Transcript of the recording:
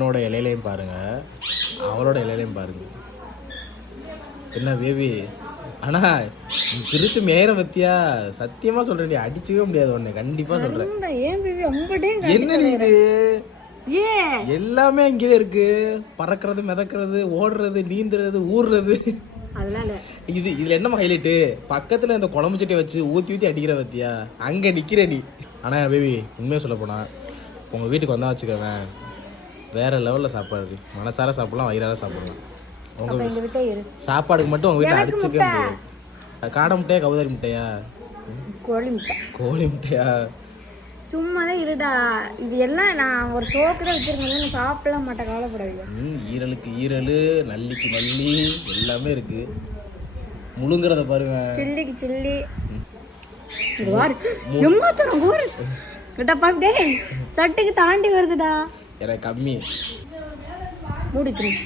என்னோட இலையிலையும் பாருங்க, அவளோட இலையிலையும் பாருங்க. என்ன பேபி, ஆனா திருச்சி மேயற பத்தியா சத்தியமா சொல்றேன், அடிச்சுக்கவே முடியாது உன்னை, கண்டிப்பா சொல்றேன். என்ன நீ இது எல்லாமே இங்கேதான் இருக்கு, பறக்கிறது, மிதக்கிறது, ஓடுறது, நீந்துறது, ஊடுறது. அதனால இதுல என்ன ஹைலைட்டு, பக்கத்துல இந்த குழம்பு சட்டியை வச்சு ஊத்தி ஊத்தி அடிக்கிற பத்தியா, அங்க நிக்கிற நீ. ஆனா பேபி உண்மையா சொல்ல போனா உங்க வீட்டுக்கு வந்தா வச்சுக்கோங்க, வேற லெவல்ல சாப்பாடு, மனசார சாப்பிடலாம், வயிறார சாப்பிடலாம். உங்க சாப்பாடுக்கு மட்டும் உங்க வீட்டை அடிச்சுக்க முடியாது. காடை முட்டையா, கவுதாரி முட்டையா, கோழி முட்டை? கோழி முட்டையா? சும்மாதான் இருடா, இது எல்லாம் நான் ஒரு சோக்கு தான் வச்சிருக்கேன், நான் சாப்பிடலாம் மாட்டேன், கவலைப்படாதீங்க. ஈரலுக்கு ஈரல், நல்லிக்கு நல்லி, எல்லாமே இருக்கு. முழுங்குறத பாருங்க, சில்லிக்கு சில்லி. சட்டுக்கு தாண்டி வருதுடா, எனக்கு கம்மி. மூடிக்கிறேன்.